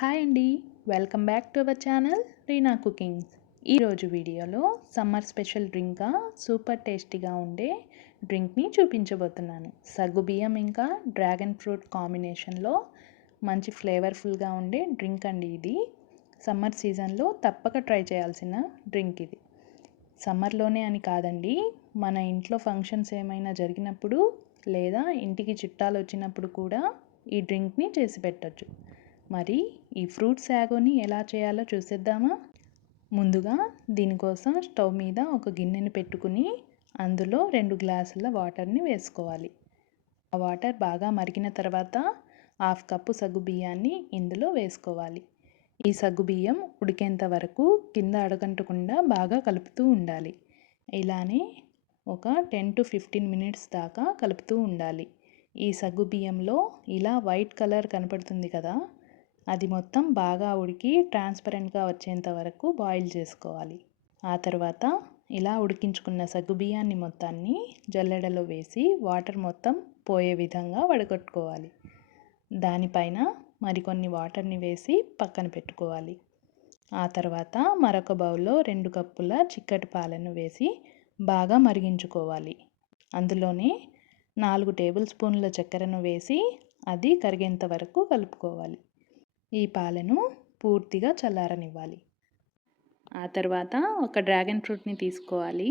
Hi అండి. Welcome back to our channel Reena cookings. ఈరోజు వీడియోలో సమ్మర్ స్పెషల్ డ్రింక్గా సూపర్ టేస్టీగా ఉండే డ్రింక్ని చూపించబోతున్నాను. సగ్గుబియ్యం ఇంకా డ్రాగన్ ఫ్రూట్ కాంబినేషన్లో మంచి ఫ్లేవర్ఫుల్గా ఉండే డ్రింక్ అండి ఇది. సమ్మర్ సీజన్లో తప్పక ట్రై చేయాల్సిన డ్రింక్ ఇది. సమ్మర్లోనే అని కాదండి, మన ఇంట్లో ఫంక్షన్స్ ఏమైనా జరిగినప్పుడు లేదా ఇంటికి చుట్టాలు వచ్చినప్పుడు కూడా ఈ డ్రింక్ని చేసి పెట్టచ్చు. మరి ఈ ఫ్రూట్ సాగోని ఎలా చేయాలో చూసేద్దామా? ముందుగా దీనికోసం స్టవ్ మీద ఒక గిన్నెని పెట్టుకుని అందులో 2 గ్లాసుల వాటర్ని వేసుకోవాలి. ఆ వాటర్ బాగా మరిగిన తర్వాత 1/2 కప్పు సగ్గుబియ్యాన్ని ఇందులో వేసుకోవాలి. ఈ సగ్గుబియ్యం ఉడికేంత వరకు కింద అడగంటకుండా బాగా కలుపుతూ ఉండాలి. ఇలానే ఒక 10 to 15 మినిట్స్ దాకా కలుపుతూ ఉండాలి. ఈ సగ్గుబియ్యంలో ఇలా వైట్ కలర్ కనపడుతుంది కదా, అది మొత్తం బాగా ఉడికి ట్రాన్స్పరెంట్గా వచ్చేంత వరకు బాయిల్ చేసుకోవాలి. ఆ తర్వాత ఇలా ఉడికించుకున్న సగ్గుబియ్యాన్ని మొత్తాన్ని జల్లెడలో వేసి వాటర్ మొత్తం పోయే విధంగా వడగట్టుకోవాలి. దానిపైన మరికొన్ని వాటర్ని వేసి పక్కన పెట్టుకోవాలి. ఆ తర్వాత మరొక బౌల్లో 2 కప్పుల చిక్కటి పాలను వేసి బాగా మరిగించుకోవాలి. అందులోనే 4 టేబుల్ స్పూన్ల చక్కెరను వేసి అది కరిగేంత వరకు కలుపుకోవాలి. ఈ పాలను పూర్తిగా చల్లారనివ్వాలి. ఆ తర్వాత ఒక డ్రాగన్ ఫ్రూట్ని తీసుకోవాలి.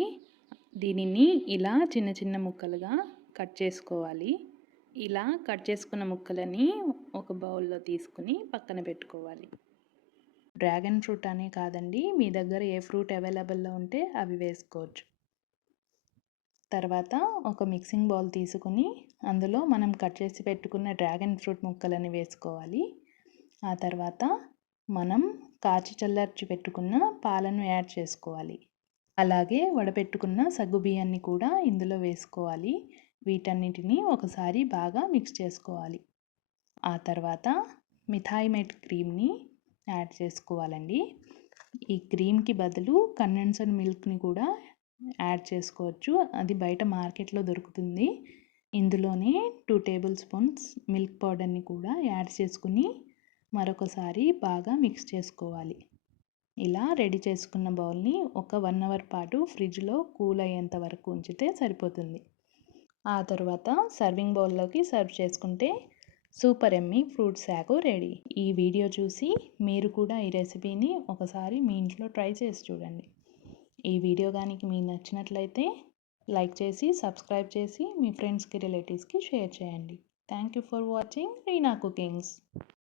దీనిని ఇలా చిన్న చిన్న ముక్కలుగా కట్ చేసుకోవాలి. ఇలా కట్ చేసుకున్న ముక్కలని ఒక బౌల్లో తీసుకుని పక్కన పెట్టుకోవాలి. డ్రాగన్ ఫ్రూట్ అనే కాదండి, మీ దగ్గర ఏ ఫ్రూట్ అవైలబుల్లో ఉంటే అవి వేసుకోవచ్చు. తర్వాత ఒక మిక్సింగ్ బౌల్ తీసుకుని అందులో మనం కట్ చేసి పెట్టుకున్న డ్రాగన్ ఫ్రూట్ ముక్కలని వేసుకోవాలి. ఆ తర్వాత మనం కాచి చల్లార్చి పెట్టుకున్న పాలను యాడ్ చేసుకోవాలి. అలాగే వడపెట్టుకున్న సగ్గుబియ్యాన్ని కూడా ఇందులో వేసుకోవాలి. వీటన్నిటిని ఒకసారి బాగా మిక్స్ చేసుకోవాలి. ఆ తర్వాత మిఠాయి మేట్ క్రీమ్ని యాడ్ చేసుకోవాలండి. ఈ క్రీమ్కి బదులు కండెన్స్డ్ మిల్క్ని కూడా యాడ్ చేసుకోవచ్చు. అది బయట మార్కెట్లో దొరుకుతుంది. ఇందులోనే 2 టేబుల్ స్పూన్స్ మిల్క్ పౌడర్ని కూడా యాడ్ చేసుకుని మరొకసారి బాగా మిక్స్ చేసుకోవాలి. ఇలా రెడీ చేసుకున్న బౌల్ని ఒక 1 అవర్ పాటు ఫ్రిడ్జ్లో కూల్ అయ్యేంత వరకు ఉంచితే సరిపోతుంది. ఆ తర్వాత సర్వింగ్ బౌల్లోకి సర్వ్ చేసుకుంటే super Emmy fruit sago ready. ఈ వీడియో చూసి మీరు కూడా ఈ రెసిపీని ఒకసారి మీ ఇంట్లో ట్రై చేసి చూడండి. ఈ వీడియో కానీ మీకు నచ్చినట్లయితే లైక్ చేసి సబ్స్క్రైబ్ చేసి మీ ఫ్రెండ్స్కి రిలేటివ్స్కి షేర్ చేయండి. Thank you for watching Reena cookings.